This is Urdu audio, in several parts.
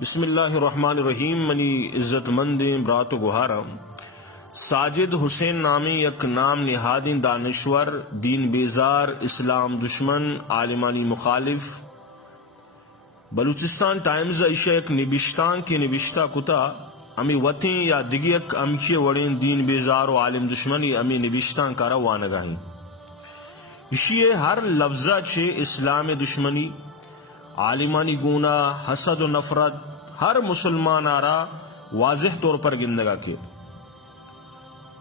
بسم اللہ الرحمن الرحیم. منی عزت مند برات و گہارا ساجد حسین نامی یک نام نہادین دانشور دین بیزار اسلام دشمن عالمانی مخالف بلوچستان ٹائمز ایشا ایک نبشتان کی نبشتہ کتا امی وطیں یا دگی ایک امچی وڑین دین بیزار و عالم دشمنی امی نبشتان کارا وانگاہیں اشیے ہر لفظہ چھے اسلام دشمنی عالمانی گونا حسد و نفرت ہر مسلمان آرا واضح طور پر گندگا کے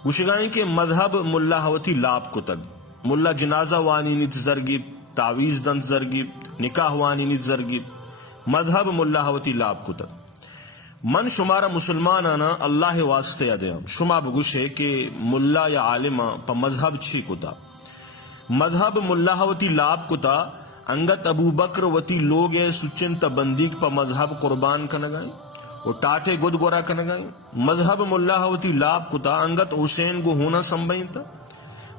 گوشگائیں کہ مذہب ملا ہوتی لاب کتگ ملا جنازہ وانی نیت زرگیب تعویز دنت زرگیب نکاح وانی نیت زرگیب مذہب ملا ہوتی لاب کتگ من شمارا مسلمان آنا اللہ واسطے ادیام شما بگوشے کہ ملا یا عالمہ پا مذہب چھی کتا مذہب ملا ہوتی لاب کتا انگت ابو بکر وتی لوگ سچن تبندیق پا مذہب قربان کنگائیں و ٹاٹے گد گورا کنگائیں مذہب ملا ہوتی لاب کتا انگت حسین کو ہونا سنبھائیں تا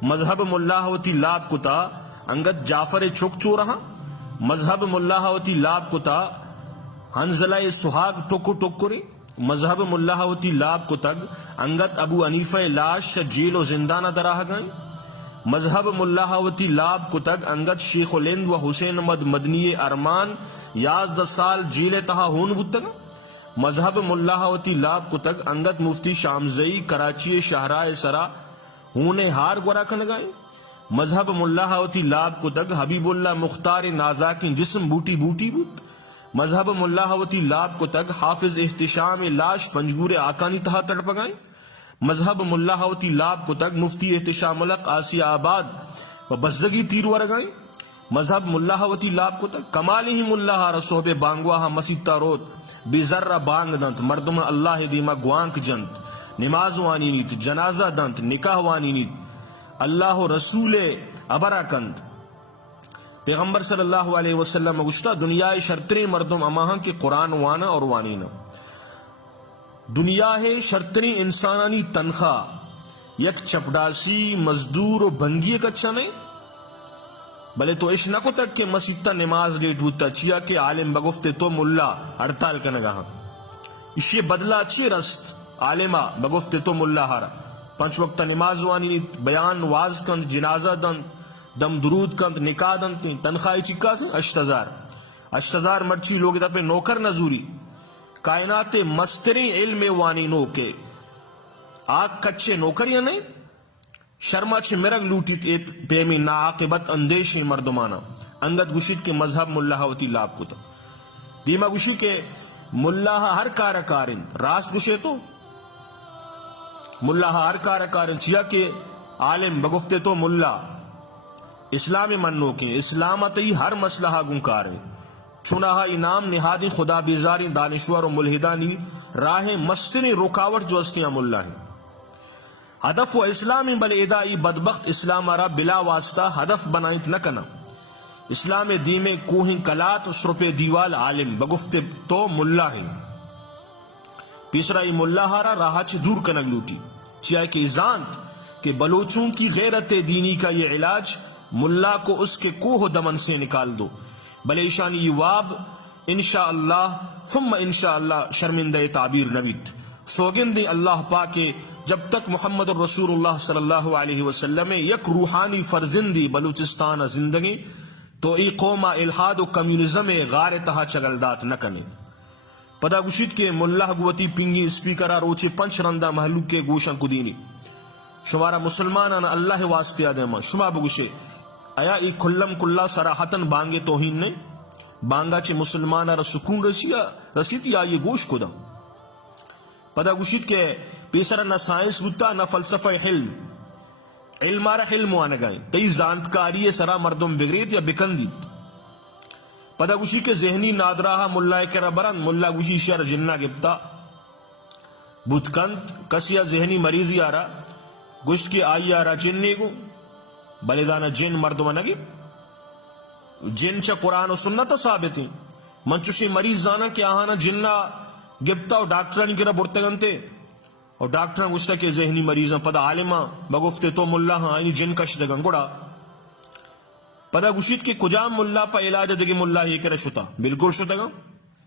مذہب ملا ہوتی لاب کتا انگت جعفر چک چو رہا مذہب ملا ہوتی لاب کتا حنزلہ سہاگ ٹکو ٹکری مذہب ملا ہوتی لاب کتگ انگت ابو حنیفہ لاش جیل و زندانہ دراہ گائیں مذہب ملا ہوتی لاب کتگ انگت شیخ الہند و حسین احمد مدنی ارمان 11 سال جیل تہا ہون بتگ مذہب ملا ہوتی لاب کتگ انگت مفتی شامزئی کراچی شہرائے سرا ہونے ہار گورا کنگائیں مذہب ملا ہوتی لاب کتگ حبیب اللہ مختار نازا کی جسم بوٹی بوٹی بوت مذہب ملا ہوتی لاب کتگ حافظ احتشام لاش پنجگور آکانی تہا تڑپگائیں مذہب ملا ہوتی لاب کتگ مفتی احتشام ملک آسیہ آباد و بزدگی تیر ورگائیں مذہب ملا ہوتی لاب کتگ کمالی ہی ملا رسوب بانگواہ مسیطہ روت بی ذرہ بانگ دنت مردم اللہ دیما گوانک جنت نماز وانی نیت جنازہ دنت نکاح وانی نیت اللہ رسول ابرا کند پیغمبر صلی اللہ علیہ وسلم گشتہ دنیا شرطری مردم اماہاں کے قرآن وانا اور وانینا دنیا ہے شرطنی انسانانی تنخواہ یک چپڑاسی مزدور و بھنگی کا چنے بلے تو اس نکو تک کہ مسیطہ نماز لیٹ ہوتا چیا کہ عالم بگفتے تو ملا ہڑتال کنگا اسی بدلہ اچھی رست عالمہ بگفتے تو ملا ہارا 5 وقت نماز وانی بیان واز کند جنازہ دند دم درود کند نکاح دند تنخواہی چکا سے 8000 مرچی لوگ دا پہ نوکر نزوری کائنات مستری علم وانی نو کے آگ کچھے نوکریاں نہیں شرما چھے مرگ لوٹی پیمی ناعاقبت اندیشی مردمانا انگت گوشید کے مذہب ملا ہوتی لاب کتا دیما گوشی کے ملا ہر کارکارن راست گوشے تو ملا ہر کارکارن چیا کہ عالم بگفتے تو ملا اسلام منو کے اسلامتی ہر مسئلہ گنکارے چناہا انعام نہادی خدا بیزاری دانشور و ملحدانی راہ مستنی رکاوٹ جو استیاں ملا ہیں ہدف و اسلامی بل ادائی بدبخت اسلام را بلا واسطہ ہدف بنائیت نہ کنا اسلام دیم کوہن کلات و سرپ دیوال عالم بگفت تو ملا ہیں پیسرا ای ملا ہارا راہ چھ دور کنگ لوٹی چیائے کہ ازانت کہ بلوچوں کی غیرت دینی کا یہ علاج ملا کو اس کے کوہ دمن سے نکال دو بلے ایشانی یواب انشاءاللہ ثم انشاءاللہ شرمندہ تعبیر نبیت سوگند اللہ پاکے جب تک محمد الرسول اللہ صلی اللہ علیہ وسلم یک روحانی فرزندی بلوچستان زندگی تو ای قوم الہاد و کمیونزم غار تہا چگلدات نکنے پدا گوشید کے ملہ گوتی پنگی اسپیکرہ روچے 5 رندہ محلوک کے گوشن کو دینی شمارا مسلمانانا اللہ واسطے آدھے شما بگوشے آیا ای کلم کلا سراحتن بانگے توہین نے بانگا چے مسلمانہ را سکون رسیتی آئیے گوش کو دا پدا گوشید کے پیسرہ نہ سائنس بتا نہ فلسفہ علم علم آرہ علم وانگائیں کئی زانتکاری سرا مردم بگریت یا بکندیت پدا گوشید کے ذہنی نادراہ ملا کرا برند ملا گوشی شہر جنہ گپتا بودکند کسیا ذہنی مریضی آرہ گوشت کے آئی آرہ جننے کو بلدانا جن مردمہ نگی جن چا قرآن و سنت ثابت ہیں منچوشی مریض زانا کہ آہانا جنہ گپتا اور ڈاکٹرانی کرا برتے گنتے اور ڈاکٹران گوشتا کہ ذہنی مریضاں پدا عالمہ بگفتے تو ملا ہاں آئینی جن کشتے گنگوڑا پدا گوشید کہ کجام ملا پا علاج دگی ملا ہی کرا شتا بالکل شتا گا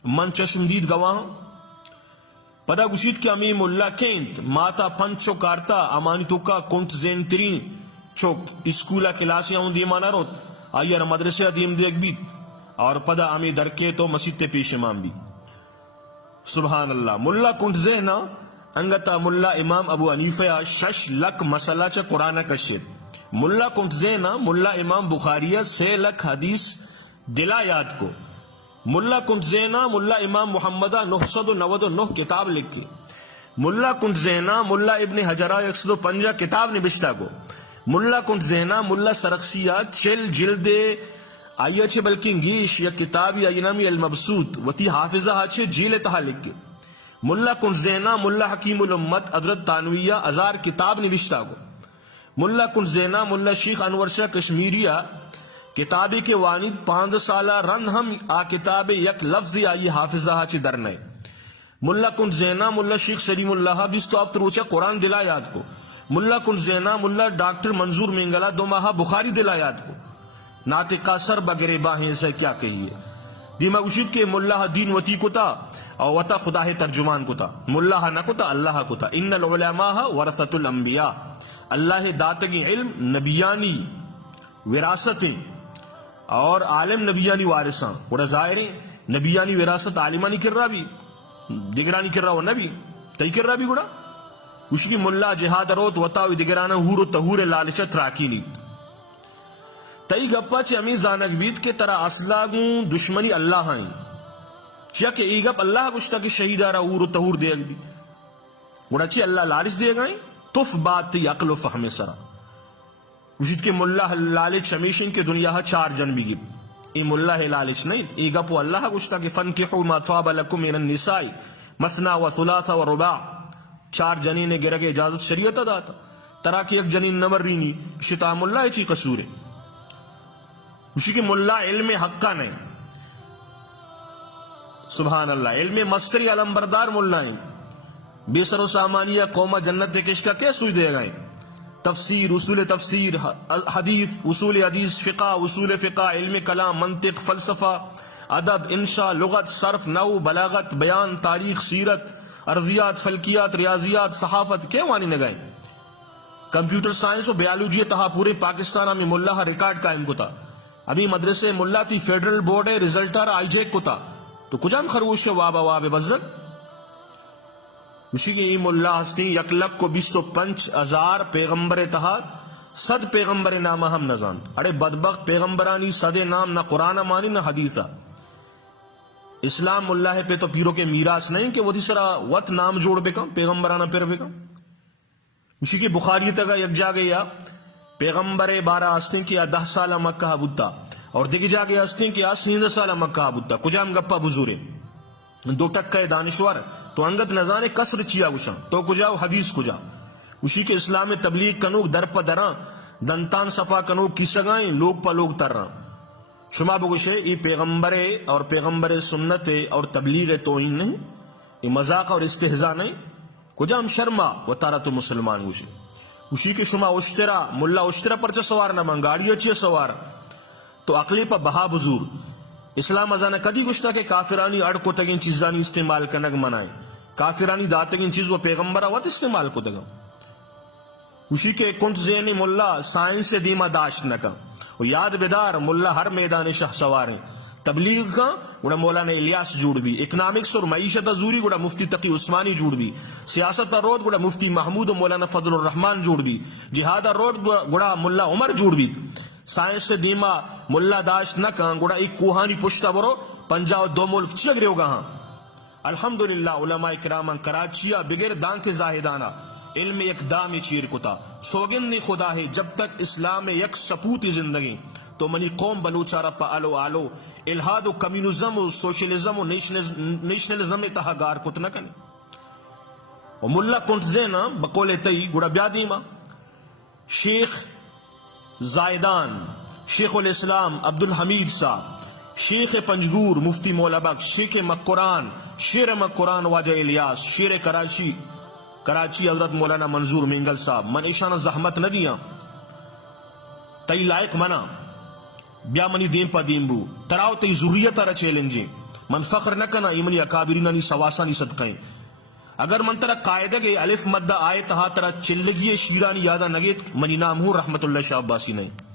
من چشمدید گواہ پدا گشید کہ امی ملا کینت ماتا پنچو کارتا امانی تو کا کنت زین ترین چوک اسکولا کلاسیاں ہوں دیمانا روت آئیر مدرسے دیم دیکھ بیت اور پدا امی درکے تو مسجد تے پیش امام بھی سبحان اللہ ملا کنت زینا انگتا ملا امام ابو حنیفہ شش لک مسئلہ چا قرآن کشید ملا کنت زینا ملا امام بخاریہ 6 لک حدیث دلا یاد کو ملا کنت زینا ملا امام محمدہ 999 کتاب لکھی ملا کنت زینا ملا ابن حجرہ 150 کتاب نبشتہ کو ملا کنت زینا ملا سرخسیہ 4 جلد آئیے چھے بلکہ انگیش یا کتابی آئینامی المبسوط وتی حافظہ چھے جیل تہا لکھے ملا کنت زینا ملا حکیم الامت حضرت تانویہ 1000 کتاب نوشتہ کو ملا کنت زینا ملا شیخ انور شاہ کشمیریہ کتابی کے وانید 5 سالہ رن ہم آ کتاب یک لفظی آئی حافظہ چھے درنے ملا کنت زینا ملا شیخ سلیم اللہ 20 ہفتہ روچہ قرآن دلا یاد کو ملا کنت زینا ملا ڈاکٹر منظور مینگلہ 2 ماہ بخاری دلا یاد کو ناطقہ سر بگرے باہیں سے کیا کہیے دیما گشید کے ملا دین وتی کو تا اور وطا خدا ترجمان کو تا ملا نہ کو تا اللہ کو تا ان العلماء ورثۃ الانبیاء اللہ داتگی علم نبیانی وراثتیں اور عالم نبیانی وارثاں اور ظاہر نبیانی وراثت عالمانی کر رہا بھی دگرانی کر رہا وہ نبی تئی کر رہا بھی گڑا اس کی ملا جہاد روت وطا دگرانہ ہور و تہور لالچت راکی نیت تئی گپا چھ امی زانک بیت کے ترا اصلاگوں دشمنی اللہ ہائیں چیا کہ ای گپ اللہ گشتا کہ شہیدہ را اور تہور دے گی گوڑا چی اللہ لالچ دے گئیں تف بات تی عقل و فہم سرا وجد کے ملا لالچ ہمیشن کے دنیا 4 جن بھی گی ای ملا لالچ نہیں ای گپ اللہ گشتا کہ فنکحوا ما طاب لکم من النساء مثنى وثلاث ورباع 4 جنین گرگ اجازت شریعت داتا ترا کہ ایک جنین نمر رینی شتا ملا چی قصور ہے اسی کی ملا علم حق کا نہیں سبحان اللہ علم مستری علمبردار ملا ہیں بے سر و سامانیہ قومہ جنت کش کا کیا سوئی دے گئے تفسیر اصول تفسیر حدیث اصول حدیث فقہ اصول فقہ علم کلام منطق فلسفہ ادب انشاء لغت صرف نحو بلاغت بیان تاریخ سیرت ارضیات فلکیات ریاضیات صحافت کیا وانی نگائیں کمپیوٹر سائنس و بیالوجی تہا پورے پاکستان میں ملا ریکارڈ قائم کو تھا ابھی مدرسے ملا تھی فیڈرل بورڈ ہے ریزلٹر آئی جیک کو تھا تو کجام خرگوش سے وابا واب بزد اسی کی ملا ہستی یک لک کو 25,000 پیغمبر تہا 100 پیغمبر نامہ ہم نظام اڑے بدبخت پیغمبرانی 100 نام نہ قرآن مانی نہ حدیثہ اسلام اللہ پہ تو پیروں کے میراث نہیں کہ وہ تیسرا وط نام جوڑ بے کم پیغمبرانہ پھر بے کم اسی کی بخاری تک یک جا گیا پیغمبر 12 آستیں کیا 10 سالہ مکہ بودتا اور دیکھ جا گیا آستیں کیا 13 سالہ مکہ بودتا کجام گپا بزورے 2 ٹکہ دانشور تو انگت نظانے کسر چیا گوشاں تو کجاو حدیث کجا اسی کے اسلام تبلیغ کنوک در پا دران دنتان صفا کنوک کی سگائیں لوگ پا لوگ تر رہا شما بگوشے یہ پیغمبر اور پیغمبر سنت اور تبلیغ توہین نہیں یہ مذاق اور استہزاء نہیں کجام شرما و تارا تو مسلمان گوشے اسی کے شما اشترا ملا اشترا پرچہ سوار نہ منگاڑی اچھے سوار تو عقلی پا بہا بزور اسلام ازانہ کدی گشتا کہ کافرانی اڑ کو تگین چیزانی استعمال کنگ منائیں کافرانی داتگین چیز و پیغمبر وقت استعمال کو تگا اسی کے کنت زینی ملا سائنس سے دیما داشت نکا و یاد بیدار ملا ہر میدان شاہ سواریں تبلیغ کا گوڑا مولانا الیاس جوڑ بھی اکنامکس اور معیشت زوری گوڑا مفتی تقی عثمانی جوڑ بھی سیاست روڈ گوڑا مفتی محمود و مولانا فضل الرحمن جوڑ بھی جہاد روڈ گوڑا ملا عمر جوڑ بھی سائنس سے دیما ملا داشت نہ کہاں گوڑا ایک کوہانی پشتا برو پنجاب 2 ملک چگ رہے ہوگا ہاں الحمدللہ علماء اکرامان کراچیا بغیر دان کے زاہدانہ علم یک دامی چیر کتا سوگن نے خدا ہے جب تک اسلام میں یک سپوتی زندگی تو منی قوم بلوچارا پا آلو آلو الہاد و کمیونزم و سوشلزم و نیشنلزم تہا گار کت نہ کنی و ملا کنت زینا بقول تئی گوڑا بیا دیما شیخ زائدان شیخ الاسلام عبدالحمید صاحب شیخ پنجگور مفتی مولا بخش شیخ مقران شیر مقران واجہ الیاس شیر کراچی حضرت مولانا منظور مینگل صاحب من ایشانہ زحمت نہ دیا تئی لائق منا بیا منی دین پا دین بو تراؤ تی ضروریت را چیلنجیں من فخر نہ کنا ایمنی اکابرینانی سواسانی صدقیں اگر من ترا قاعدہ کے الف مدہ آئے تہا ترا چلگی شیرانی یادہ نگیت منی نام ہوں رحمت اللہ شاہ عباسی نہیں